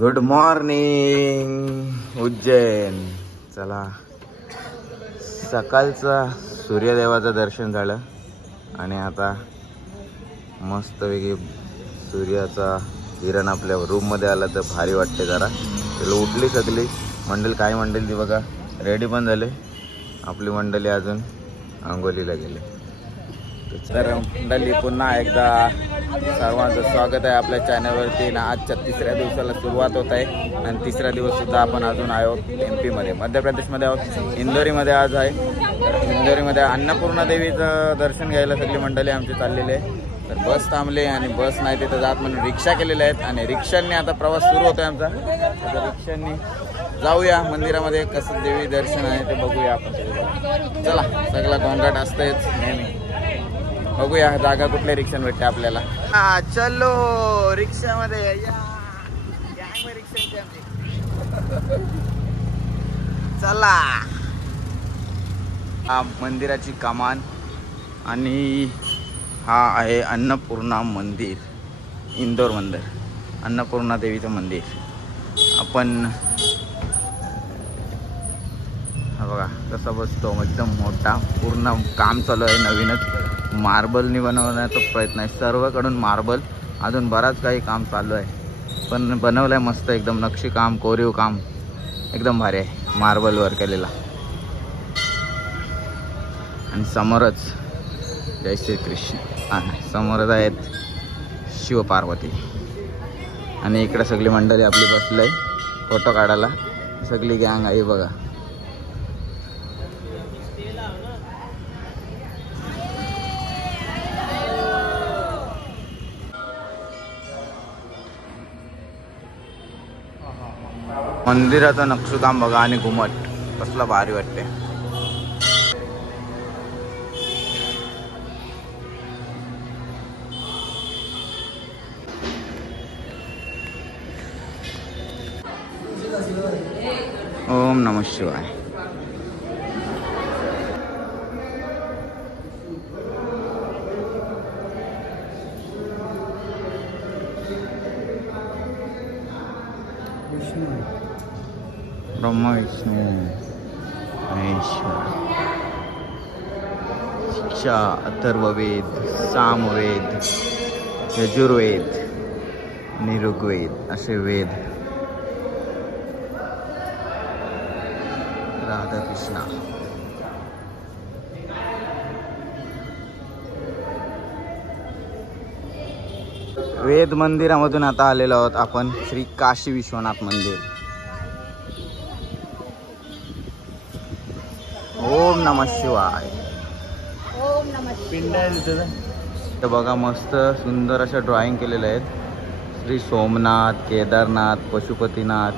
Good morning Ujjain. चला, सकाळचा सूर्यदेवाचं दर्शन झालं आणि आता मस्तपैकी सूर्याचा किरण आपल्या रूममध्ये आला तर भारी वाटते. जरा त्याला उठली सगळी मंडळी, काही मंडळी बघा रेडी पण झाले. आपली मंडळी अजून अंघोलीला गेले. तर मंडळी पुन्हा एकदा सर्वांचं स्वागत आहे आपल्या चॅनलवरती. आजच्या तिसऱ्या दिवसाला सुरुवात होत आहे आणि तिसरा दिवस सुद्धा आपण अजून आहोत MP मध्ये, मध्य प्रदेशमध्ये आहोत. इंदोरीमध्ये आज आहे. इंदोरीमध्ये अन्नपूर्णा देवीचं दर्शन घ्यायला सगळी मंडळी आमची चाललेली आहे. तर बस थांबले आणि बस नाही तिथं जात म्हणून रिक्षा केलेल्या आहेत आणि रिक्षांनी आता प्रवास सुरू होतोय आमचा. आता रिक्षांनी जाऊया मंदिरामध्ये. कसं देवी दर्शन आहे ते बघूया आपण. चला, सगळा गोंगाट असतंच नेहमी. बघूया जागा कुठल्या रिक्षाने भेटते आपल्याला. चलो रिक्षामध्ये या. चला, हा मंदिराची कमान आणि हा आहे अन्नपूर्णा मंदिर, इंदोर मंदिर, अन्नपूर्णा देवीचं मंदिर. आपण हा बघा कसा बसतो, एकदम मोठा. पूर्ण काम चालू आहे. नवीनच मार्बलनी बनवण्याचा प्रयत्न आहे. सर्वकडून मार्बल, अजून बराच काही काम चालू आहे पण बनवलं आहे मस्त. एकदम नक्षी काम, कोरीव काम एकदम भारी आहे मार्बलवर केलेला. आणि समोरच जय श्री कृष्ण, समोरच आहेत शिव पार्वती. आणि इकडे सगळी मंडळी आपली बसलंय फोटो काढायला. सगळी गँग आहे बघा. मंदिराचं नक्षीकाम बघा आणि घुमट कसला भारी वाटते. ओम नमः शिवाय. ब्रह्मा विष्णू महेश्वर. शिक्षा, अथर्ववेद, सामवेद, यजुर्वेद, ऋग्वेद असे वेद. राधा कृष्णा. वेद मंदिरामधून आता आलेलो आहोत आपण श्री काशी विश्वनाथ मंदिर. ओम नमः शिवाय. ओम नमः शिवाय. तर बघा मस्त सुंदर अशा ड्रॉइंग केलेल्या आहेत. श्री सोमनाथ, केदारनाथ, पशुपतीनाथ,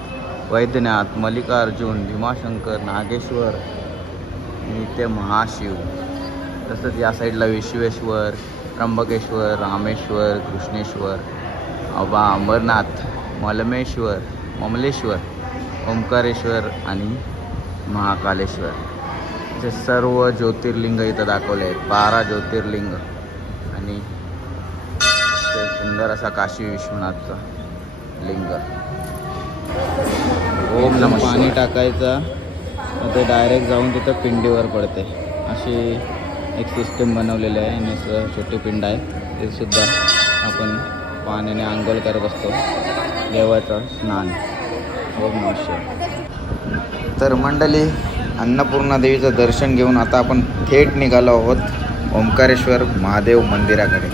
वैद्यनाथ, मल्लिकार्जुन, भीमाशंकर, नागेश्वर, इथे महाशिव. तसंच या साईडला विश्वेश्वर, त्र्यंबकेश्वर, रामेश्वर, कृष्णेश्वर, अमरनाथ, मलमेश्वर, ममलेश्वर, ओंकारेश्वर आणि महाकालेश्वर. हे सर्व ज्योतिर्लिंग इथं दाखवले आहेत. 12 ज्योतिर्लिंग आणि ते सुंदर असा काशी विश्वनाथचा लिंग. ओम नमः. पाणी टाकायचं ते डायरेक्ट जाऊन तिथं पिंडीवर पडते. अशी एक सिस्टीम बनवलेली आहे आणि छोटी पिंड आहे. ते सुद्धा आपण पाण्याने आंघोळ करत असतो, देवाचं स्नान. ओम नमः शिवाय. तर मंडळी, अन्नपूर्णा देवीचं दर्शन घेऊन आता आपण थेट निघालो आहोत ओंकारेश्वर महादेव मंदिराकडे.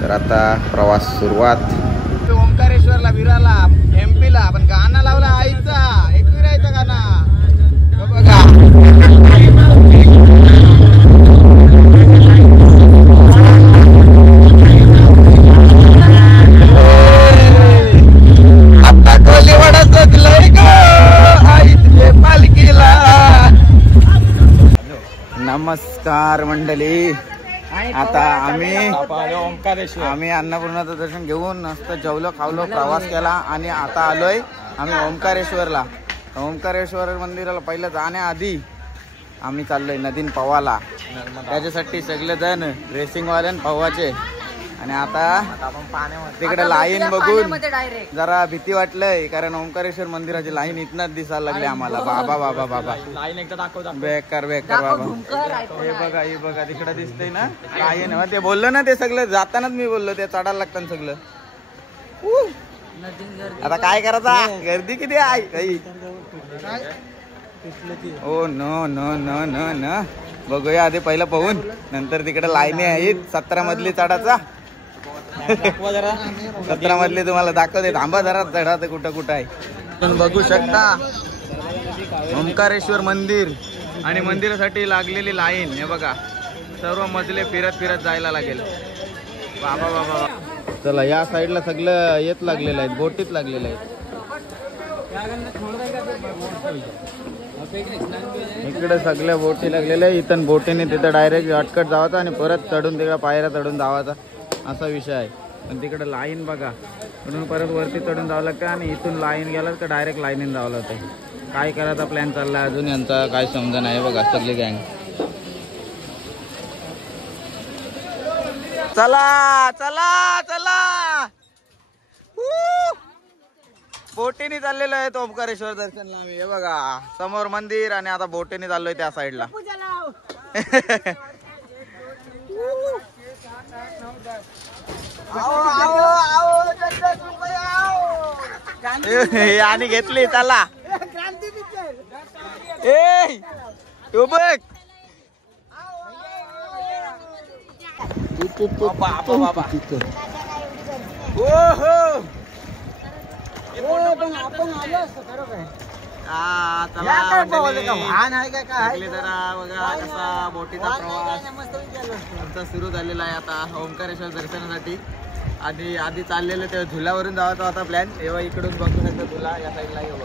तर आता प्रवास सुरुवात. ओंकारेश्वरला विराला MP ला आपण गाणं लावला आईचा, एक विरायचा गाणं बघा. आता कोलीवाडा सजलंय ग आईचे पालखीला. नमस्कार मंडळी. आता आम्ही अन्नपूर्णाचं दर्शन घेऊन मस्त जेवलो खावलो, प्रवास केला आणि आता आलोय आम्ही ओंकारेश्वरला. ओंकारेश्वर मंदिराला पहिलं जाण्याआधी आम्ही चाललोय नदीन पवाला. त्याच्यासाठी सगळेजण रेसिंगवाल्यान पवाचे आणि आता आपण पाण्यामध्ये तिकडे लाईन बघून डायरेक्ट जरा भीती वाटलंय, कारण ओंकारेश्वर मंदिराची लाईन इथनच दिसायला लागली आम्हाला. बाबा बाबा बाबा लाईन एकदा दाखव बेकार बेकार बाबा. हे बघा तिकडे दिसतंय ना लाईन. ते बोललो ना, ते सगळं जातानाच मी बोललो ते चढायला लागतं सगळं. आता काय करायचा, गर्दी किती आहे काही. Oh no no no no no. बघूया आधी पहिलं पाहून, नंतर तिकडे लाईनी आहेत 17 मधली चढाचा. 17 मधली तुम्हाला दाखवते. थांबा जरा, चढा तर कुठं कुठं आहे. तुम्ही बघू शकता ओंकारेश्वर मंदिर आणि मंदिरासाठी लागलेली लाईन. हे बघा सर्व मजले फिरत फिरत जायला लागेल. बाबा बाबा. चला या साईडला सगळं येत लागलेलं आहे, बोटीत लागलेलं आहे. इकडे सगळ्या बोटी लागलेल्या आहे. इथून बोटीने तिथं डायरेक्ट शॉर्टकट जावायचा आणि परत चढून तिकडे पायऱ्या चढून जावायचा, असा विषय आहे. पण तिकडे लाईन बघा, म्हणून परत वरती चढून जावं लागतं आणि इथून लाईन गेलं तर डायरेक्ट लाईनीन जावं लागतं. काय करायचा प्लॅन चालला अजून यांचा काय समजा नाही. बघा सगळी गँग. चला चला चला. बोटीने चाललेलो आहे ओंकारेश्वर दर्शनला आम्ही. हे बघा समोर मंदिर आणि आता बोटीने चाललोय त्या साईडला. आणि घेतली चला. ए तू बघ बाबा बाबा. हो हो बोटीचा प्रवास आमचा सुरू झालेला आहे आता ओंकारेश्वर दर्शनासाठी. आधी चाललेलं ते झुल्यावरून जायचा होता प्लॅन, तेव्हा इकडून बघू शकतो झुला या साईडला येऊ.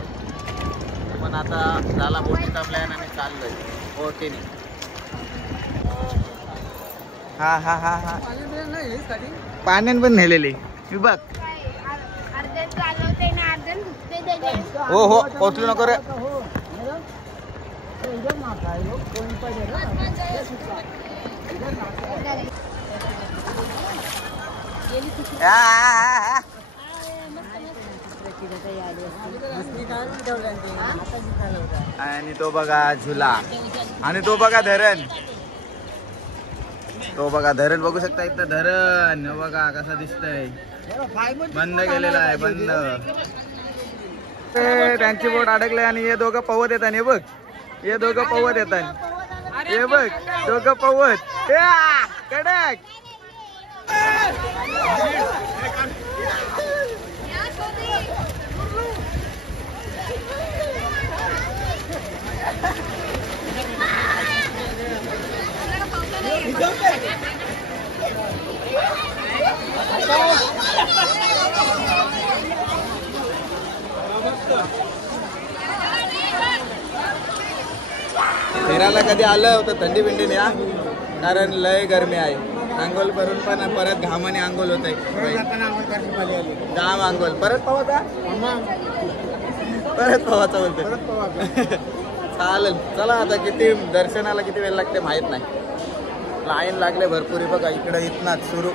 पण आता झाला बोटीचा प्लॅन आणि चाललोय बोटीने. हा हा हा हा पाण्यान पण नेलेली बघ. हो हो पोचलो नको रे. आणि तो बघा झुला आणि तो बघा धरण. तो बघा धरण बघू शकता. इथं धरण बघा कसं दिसतंय. बंद केलेला आहे बंद. त्यांची बोट अडकले आणि हे दोघं पवत येतात. हे बघ हे दोघं पवत येतात. हे बघ दोघं पवत कडक. फिरायला कधी आलं होतं थंडी बिंडीने या, कारण लय गरमी आहे. आंघोळ करून पण परत घामाने आंघोळ होत आहे. जाम आंघोळ परत पवाचा बोलते. चालेल चला. आता किती दर्शनाला किती वेळ लागते माहित नाही. लाईन लागले भरपूर. बघा इकडे इथनाच सुरू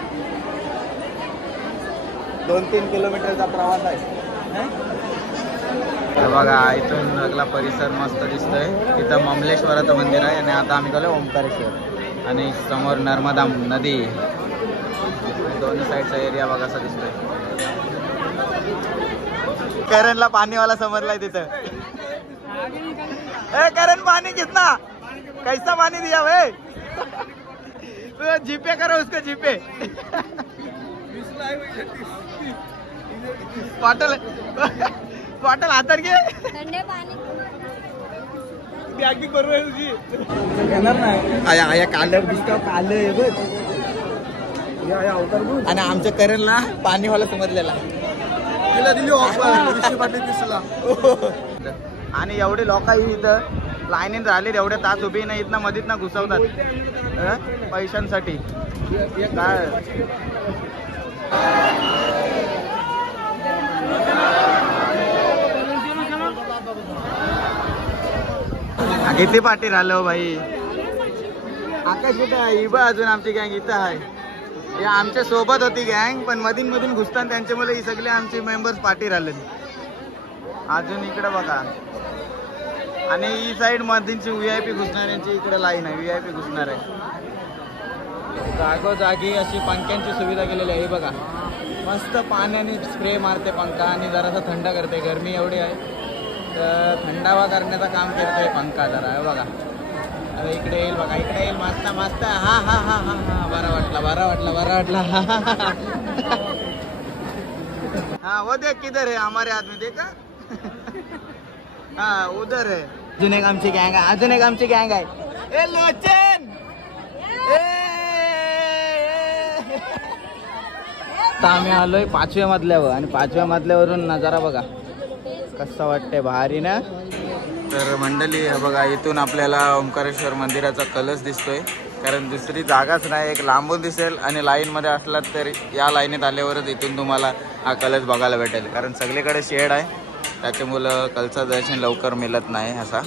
2-3 किलोमीटरचा प्रवास आहे. बघा इथून सगळा परिसर मस्त दिसतोय. इथं ममलेश्वराचं मंदिर आहे आणि आता आम्ही गेलो ओंकारेश्वर आणि समोर नर्मदा नदी. दोन्ही साईडचा एरिया बघा असा दिसतोय. करणला पाणीवाला समजलाय तिथं. ए करण पाणी कितना कैसा पानी दिया भाई. जीपे करो उसको जीपे. बॉटल बॉटल हातात घे. आणि आमच्या करणला पाणीवाला समजलेला. आणि एवढे लोक इथं लाईनीत राहिले, एवढे तास उभी नाही इथनं मधीत ना घुसवतात पैशांसाठी. काय किती पाठी राहिलो भाई. आकाश कुठं आहे. इबा अजून आमची गँग इथं आहे. हे आमच्या सोबत होती गँग, पण मधून मधून घुसताना त्यांच्यामुळे ही सगळे आमचे मेंबर्स पाठी राहिले. अजून इकडे बघा, आणि ही साईड मधींची VIP घुसणाऱ्यांची इकडे लाईन आहे. VIP घुसणार आहे. जागोजागी अशी पंख्यांची सुविधा केलेली आहे. हे बघा, मस्त पाण्याने स्प्रे मारते पंखा आणि जरासा थंड करते. गरमी एवढी आहे तर थंडावा करण्याचं काम करतोय पंखा जरा. हे बघा, अरे इकडे येईल बघा, इकडे येईल. मस्त मस्त. हा हा हा हा हा, बरा वाटला, बरा वाटला, बरा वाटला. हाँ वो देख किधर है, हमारे हाथ में देखा. हाँ उधर है. अजून एक आमची गँग आहे, अजून एक आमची गँग आहे. ए लोचन, आता आम्ही आलोय 5व्या मजल्यावर आणि 5व्या मजल्यावरून नजारा बघा कसा वाटतंय, भारी ना. तर मंडळी बघा, इथून आपल्याला ओंकारेश्वर मंदिराचा कलश दिसतोय, कारण दुसरी जागाच नाही. एक लांबून दिसेल आणि लाईनमध्ये असलात तर या लाईनीत आल्यावरच इथून तुम्हाला हा कलश बघायला भेटेल, कारण सगळीकडे शेड आहे, त्याच्यामुळं कलचं दर्शन लवकर मिळत नाही असा.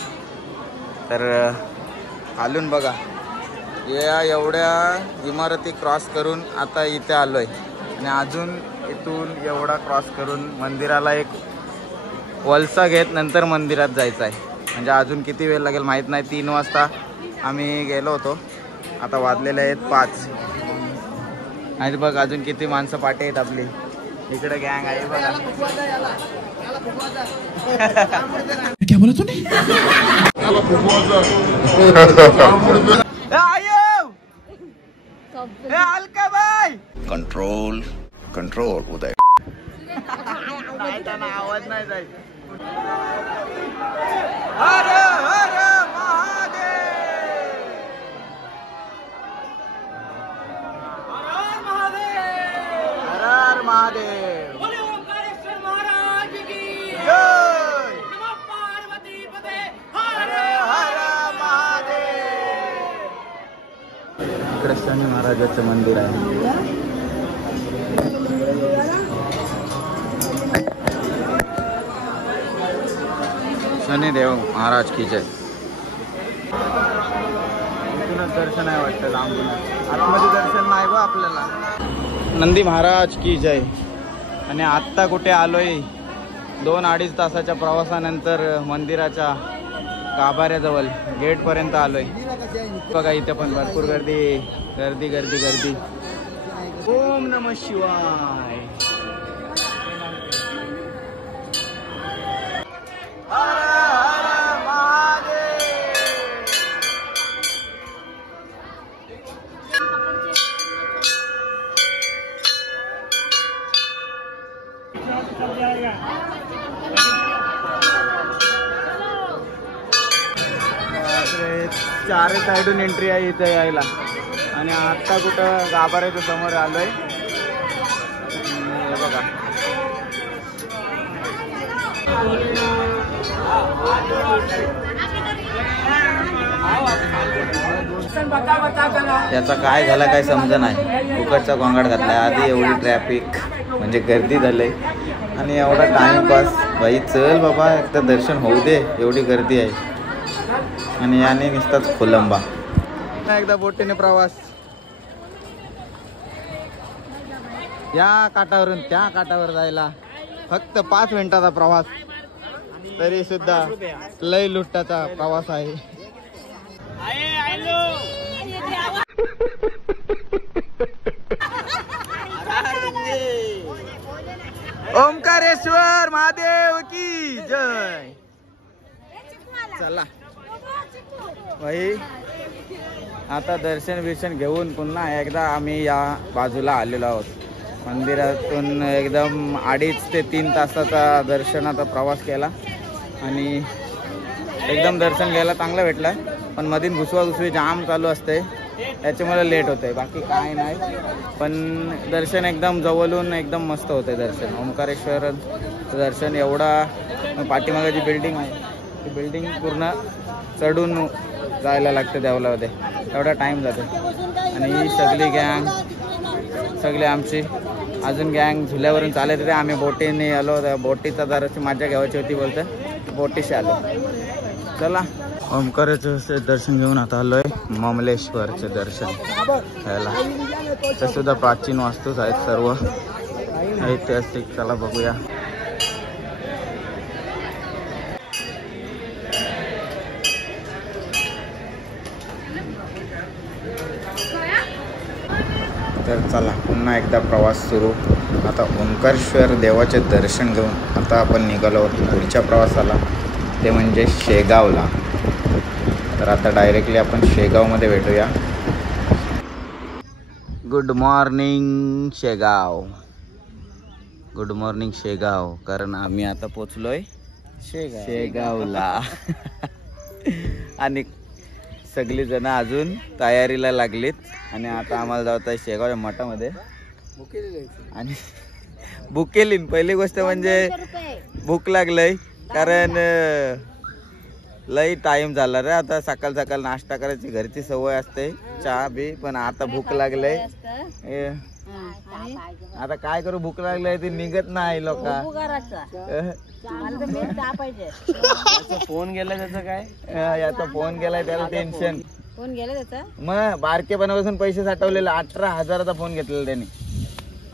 तर आलून बघा, या एवढ्या इमारती क्रॉस करून आता इथे आलोय आणि अजून इथून एवढा क्रॉस करून मंदिराला एक वलसा घेत नंतर मंदिरात जायचं आहे. म्हणजे अजून किती वेळ लागेल माहीत नाही. 3 वाजता आम्ही गेलो होतो, आता वाजलेले आहेत 5. आणि बघ अजून किती माणसं पाठी आहेत आपली. इकडे गँग आहे बघा. क्या बोला तूने? हलका भाई, कंट्रोल कंट्रोल उदय. आवाज नाही जाईल. हर हर महादेव, हर हर महादेव. बोले ओंकारेश्वर महाराज की जय. नमः पार्वती पते. हर हर महादेव. इकडे शनी महाराजाचं मंदिर आहे. शनिदेव महाराज की जय. इथूनच दर्शन आहे वाटतं, लांबून. आतमध्ये दर्शन नाही बा आपल्याला. नंदी महाराज की जय. आणि आत्ता कुठे आलोय, 2-2.5 तासाच्या प्रवासानंतर मंदिराच्या गाभाऱ्याजवळ गेटपर्यंत आलोय. बघा इथे पण भरपूर गर्दी गर्दी गर्दी गर्दी. ओम नमः शिवाय. चार साईडून एंट्री आहे इथे यायला. आणि आता कुठं गाभाऱ्याच्या समोर आलोय. हे बघा, त्याचा काय झाला काय समजा नाही. फुकटचा गोंगाट घातलाय. आधी एवढी ट्रॅफिक म्हणजे गर्दी झालंय आणि एवढा टाइमपास. भाई चल बाबा, एकदा दर्शन होऊ दे, एवढी गर्दी आहे. आणि याने नुसताच खोलंबा. एकदा बोटीने प्रवास, या काठावरून त्या काठावर जायला फक्त 5 मिनिटाचा प्रवास, तरी सुद्धा लय लुट्टाचा प्रवास आहे. ओंकारेश्वर महादेव की जय. चला भाई, आता दर्शन बिर्शन घेऊन पुन्हा एकदा आम्ही या बाजूला आलेलो आहोत. मंदिरातून एकदम 2.5 ते 3 तासाचा दर्शनाचा प्रवास केला आणि एकदम दर्शन घ्यायला चांगलं भेटलं. पण मधीन घुसवा-घुसवी जाम चालू असते, त्याच्यामुळे लेट होतंय, बाकी काय नाही. पण दर्शन एकदम जवळून एकदम मस्त होतंय दर्शन. ओंकारेश्वर दर्शन एवढा, पाठीमागे जी बिल्डिंग आहे ती बिल्डिंग पूर्ण चढून जायला लागते देवलामध्ये, एवढा टाईम जातो. आणि ही सगळी गँग, सगळी आमची अजून गँग झुल्यावरून चालत होते. आम्ही बोटीने आलो, बोटीचा जराशी मजा घ्यायची होती बोलतं, बोटीशी आलो. चला ओंकारेश्वरचे दर्शन घेऊन आता आलोय ममलेश्वरचे दर्शन घ्यायला. ते सुद्धा प्राचीन वास्तूच आहेत, सर्व ऐतिहासिक. चला बघूया. तर चला पुन्हा एकदा प्रवास सुरू. आता ओंकारेश्वर देवाचे दर्शन घेऊन आता आपण निघालो आहोत पुढच्या प्रवासाला, ते म्हणजे शेगावला. तर आता डायरेक्टली आपण शेगावमध्ये भेटूया. Good morning Shegaon, good morning Shegaon. कारण आम्ही आता पोचलोय शेगावला आणि सगळी जण अजून तयारीला लागलीत. आणि आता आम्हाला जात आहे शेगावच्या मठामध्ये. आणि भूक केली. पहिली गोष्ट म्हणजे भूक लागलंय, कारण लई टाइम झाला रे. आता सकाळ सकाळ नाश्ता करायची घरची सवय असते, चहा बी. पण आता भूक लागलंय. आता काय करू, भूक लागलंय ते निघत नाही लोक. फोन गेलाय त्याचं काय, याचा फोन गेलाय त्याला टेन्शन. फोन गेला त्याचा. मग बारकेपणापासून पैसे साठवलेले 18,000चा फोन घेतलेला त्यांनी.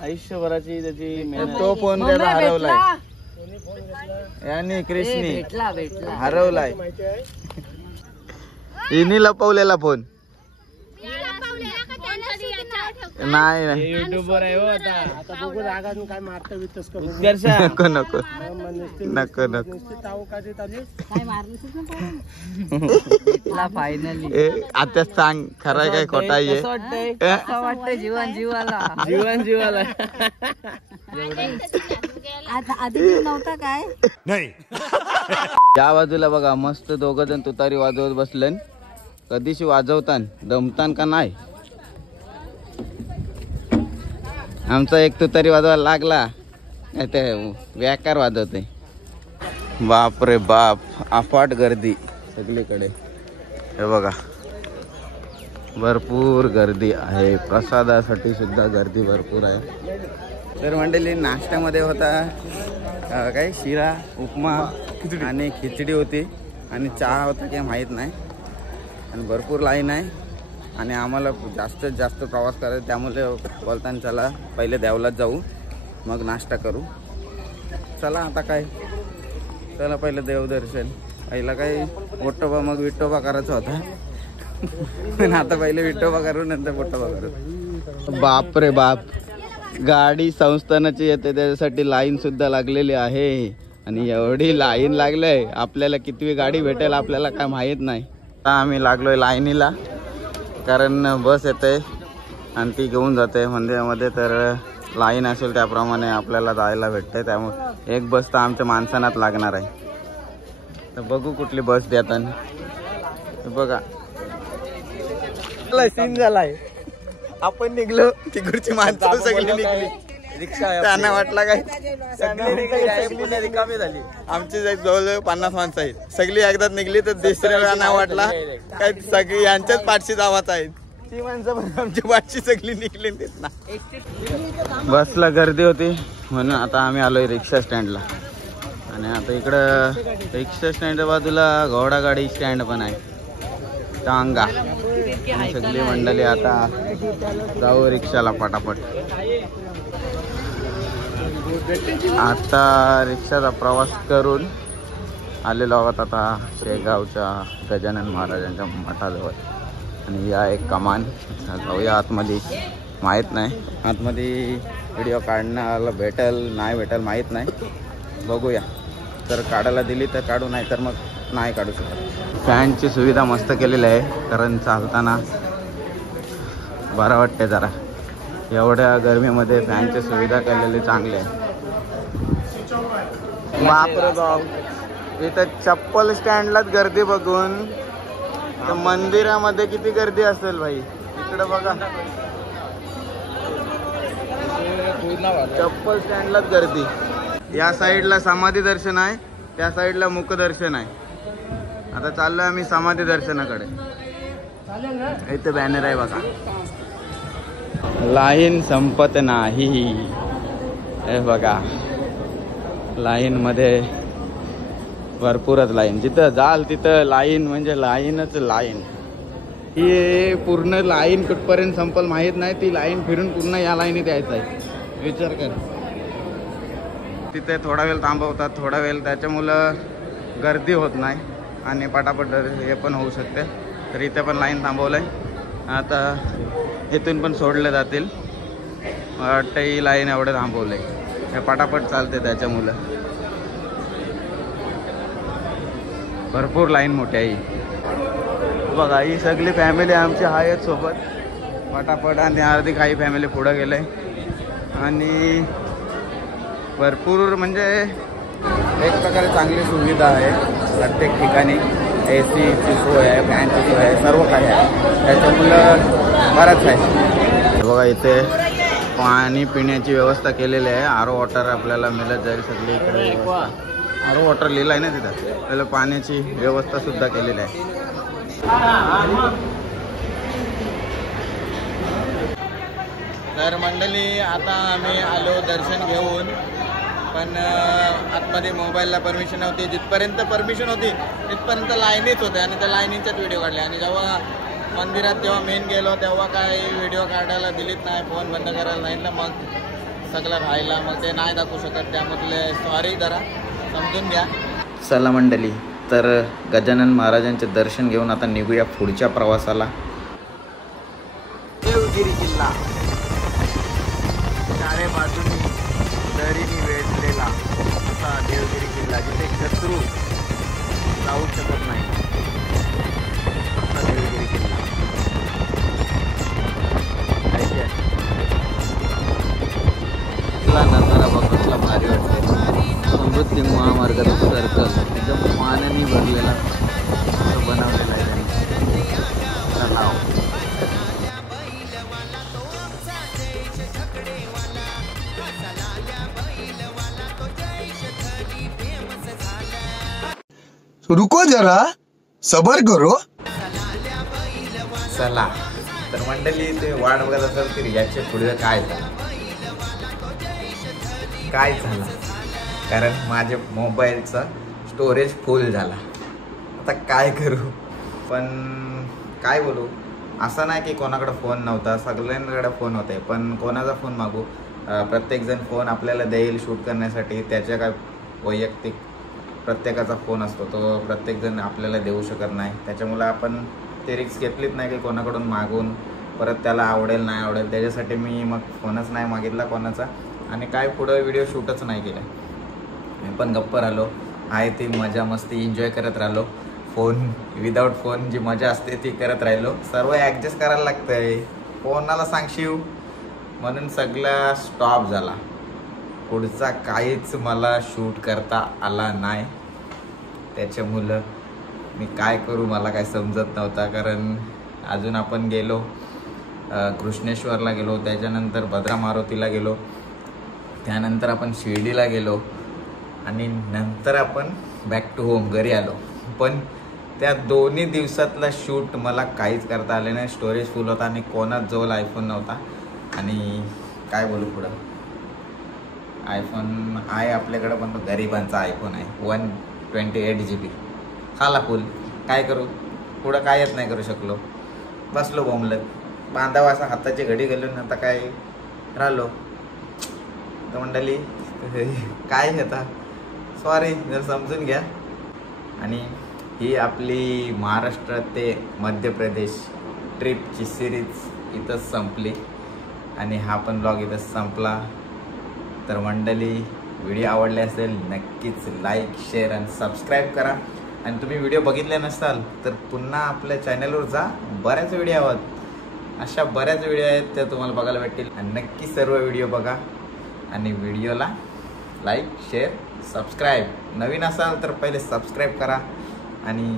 आयुष्यभराची त्याची तो फोन त्याला हरवलाय. यांनी कृष्णी हरवलाय. हिनी लपवलेला फोन. नाही नाही युट्यूबवर आहे हो आता. आता बघू रागात काय मारता वितस करू. नको नको नको नको. फायनली आता सांग खरं काय खोटा आहे. वाटतंय जीवन जीवाला. जीवन जीवाला. आधी नव्हता काय नाही. या बाजूला बघा मस्त दोघ जण तुतारी वाजवत बसले. कधीशी वाजवतान दमतान का नाही. आमचा एक तुतारी वाजवायला लागला, ते व्याकार वाजवते. बाप रे बाप, अफाट गर्दी सगळीकडे. हे बघा भरपूर गर्दी आहे. प्रसादासाठी सुद्धा गर्दी भरपूर आहे. तर मंडळी नाश्त्यामध्ये होता काय शिरा, उपमा आणि खिचडी होती आणि चहा होता काय माहीत नाही. आणि भरपूर लाईन आहे आणि आम्हाला जास्तीत जास्त प्रवास करायचा, त्यामुळे बोलताना चला पहिले देवलात जाऊ मग नाश्ता करू. चला आता काय, चला पहिलं देवदर्शन. पहिला काही मोठोबा मग विठोबा करायचा होता. पण आता पहिले विठोबा करू नंतर मोठोबा करू. बाप रे बाप, गाडी संस्थानाची येते त्याच्यासाठी लाईन सुद्धा लागलेली आहे. आणि एवढी लाईन लागलंय, आपल्याला कितवी गाडी भेटेल आपल्याला काय माहीत नाही. आता आम्ही लागलोय लाईनीला, कारण बस येते आणि ती घेऊन जाते मंदिरामध्ये. तर लाईन असेल त्याप्रमाणे आपल्याला जायला भेटते. त्यामुळे एक बस तर आमच्या माणसानात लागणार आहे. तर बघू कुठली बस देताना. बघा सीन झालाय. आपण निघलो, तिकडची माणसं सगळी निघली. रिक्षा त्यांना वाटला काय सगळी रिकामी झाली. आमची जवळजवळ 50 माणसं आहेत. सगळी एकदाच निघली तर दुसऱ्या वेळा वाटला काय सगळी यांच्याच पाठशी जावाच आहेत. ती माणसं पण आमची पाठशी सगळी निघली ना. बसला गर्दी होती म्हणून आता आम्ही आलोय रिक्षा स्टँडला. आणि आता इकडं रिक्षा स्टँडच्या बाजूला घोडागाडी स्टँड पण आहे, टांगा. आणि सगळी मंडळी आता जाऊ रिक्षाला पटापट. आता रिक्षाचा प्रवास करून आलेलो आहोत आता शेगावच्या गजानन महाराजांच्या मठाजवळ. आणि या एक कमान. जाऊया आतमध्ये. माहीत नाही आतमध्ये व्हिडिओ काढण्याला भेटेल नाही भेटेल माहीत नाही, बघूया. तर काढायला दिली तर काढू, नाही तर मग नाही काढू शकत. फॅनची सुविधा मस्त केलेली आहे, कारण चालताना बरं वाटते जरा. एवढ्या गरमीमध्ये फॅनची सुविधा केलेली चांगली आहे. बापरे बाप, इथं चप्पल स्टँडलाच गर्दी बघून तर मंदिरामध्ये किती गर्दी असेल भाई. इकडे बघा चप्पल स्टँडलाच गर्दी. या साईडला समाधी दर्शन आहे, त्या साईडला मुखदर्शन आहे. आता चाललोय आम्ही समाधी दर्शनाकडे. इथे बॅनर आहे बघा, लाईन संपत नाही. हे बघा लाईन मध्ये भरपूरच लाईन, जिथं जाल तिथं लाईन म्हणजे लाईनच लाईन. ही पूर्ण लाईन कुठपर्यंत संपल माहीत नाही, ती लाईन फिरून पूर्ण या लाईनीत यायचं आहे. विचार कर. तिथे थोडा वेळ थांबवतात, थोडा वेळ, त्याच्यामुळं गर्दी होत नाही आणि पटापट हे पण होऊ शकते. तर इथे पण लाईन थांबवलं आहे. आता इथून पण सोडले जातील. वाटतं ही लाईन एवढं थांबवलं आहे, हे पटापट चालते त्याच्यामुळं. भरपूर लाईन मोठी आहे. बघा ही सगळी फॅमिली आमची आहेत सोबत पटापट, आणि अर्धी काही फॅमिली पुढं गेले. आणि भरपूर म्हणजे एक प्रकारे चांगली सुविधा आहे प्रत्येक ठिकाणी. AC ची सोय आहे, फॅनची सोय आहे, सर्व काही आहे, त्याच्यामुळं बरंच आहे. बघा इथे पाणी पिण्याची व्यवस्था केलेली आहे. RO वॉटर आपल्याला मिळत जाईल सगळी इकडे. RO वॉटर लिहिलं आहे ना तिथं, त्याला पाण्याची व्यवस्था सुद्धा केलेली आहे. तर मंडळी आता आम्ही आलो दर्शन घेऊन, पण आतमध्ये मोबाईलला परमिशन नव्हती. जिथपर्यंत परमिशन होती तिथपर्यंत लाईनीच होते आणि त्या लाईनीचाच व्हिडिओ काढले. आणि जेव्हा मंदिरात जेव्हा मेन गेलो तेव्हा काही व्हिडिओ काढायला दिलीच नाही, फोन बंद करायला सांगितलं. मग सगळं राहिलं, मग ते नाही दाखवू शकत, त्यामधले सॉरी, जरा समजून घ्या. चला मंडळी, तर गजानन महाराजांचे दर्शन घेऊन आता निघूया पुढच्या प्रवासाला. देवगिरी किल्ला चारे बाजूनी दरीने वेढलेला असा देवगिरी किल्ला, जिथे शत्रू जाऊ शकत नाही असा देवगिरी किल्ला. किल्ला नजारा बघितला भारी वाटते. समृद्धी महामार्गाचा सर्कल एकदम पाण्याने भरलेला बनवलेला आहे त्यांनी तलाव. रुको जरा सबर करो. चला तर मंडळी, ते वाट बघत असेल की याच्या पुढे काय झालं, कारण माझ्या मोबाईलचा स्टोरेज फुल झाला. आता काय करू, पण काय बोलू. असं नाही की कोणाकडे फोन नव्हता, सगळ्यांकडे फोन होते, पण कोणाचा फोन मागू. प्रत्येकजण फोन आपल्याला देईल शूट करण्यासाठी, त्याच्या काय वैयक्तिक प्रत्येकाचा फोन असतो, तो प्रत्येकजण आपल्याला देऊ शकत नाही. त्याच्यामुळं आपण ते रिस्क घेतलीच नाही की कोणाकडून मागून परत त्याला आवडेल नाही आवडेल. त्याच्यासाठी मी मग फोनच नाही मागितला कोणाचा, आणि काय पुढं व्हिडिओ शूटच नाही केला. मी पण गप्प राहिलो, आहे ती मजा मस्ती एन्जॉय करत राहिलो. फोन विदाऊट फोन जी मजा असते ती करत राहिलो. सर्व ॲडजस्ट करायला लागतं आहे, कोणाला सांगशीव, म्हणून सगळा स्टॉप झाला. पुढचा काहीच मला शूट करता आला नाही. त्याच्यामुळं मी काय करू मला काय समजत नव्हता. कारण अजून आपण गेलो कृष्णेश्वरला गेलो, त्याच्यानंतर भद्रा मारुतीला गेलो, त्यानंतर आपण शिर्डीला गेलो, आणि नंतर आपण बॅक टू होम घरी आलो. पण त्या दोन्ही दिवसातला शूट मला काहीच करता आले नाही. स्टोरेज फुल होता आणि कोणाच जवळ आयफोन नव्हता. आणि काय बोलू पुढं, आयफोन आहे आपल्याकडं, पण तो गरिबांचा आयफोन आहे. 128 GB खाला फुल. काय करू, पुढं कायच नाही करू शकलो. बसलो बोंबलत, बांधावा असा हाताची घडी घालून आता काय राहिलो. तर मंडळी काय आता सॉरी, जर समजून घ्या. आणि ही आपली महाराष्ट्र ते मध्य प्रदेश ट्रिपची सिरीज इथंच संपली, आणि हा पण ब्लॉग इथंच संपला. तर मंडळी, व्हिडिओ आवडले असेल नक्कीच लाईक, शेअर आणि सबस्क्राईब करा. आणि तुम्ही व्हिडिओ बघितले नसाल तर पुन्हा आपल्या चॅनलवर जा, बऱ्याच व्हिडिओ आहेत, अशा बऱ्याच व्हिडिओ आहेत त्या तुम्हाला बघायला भेटतील. आणि नक्की सर्व व्हिडिओ बघा आणि व्हिडिओला लाईक, शेअर, सबस्क्राईब. नवीन असाल तर पहिले सबस्क्राईब करा आणि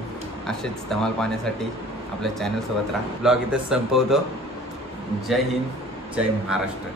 असेच धमाल पाहण्यासाठी आपल्या चॅनलसोबत राहा. ब्लॉग इथंच संपवतो. जय हिंद, जय महाराष्ट्र.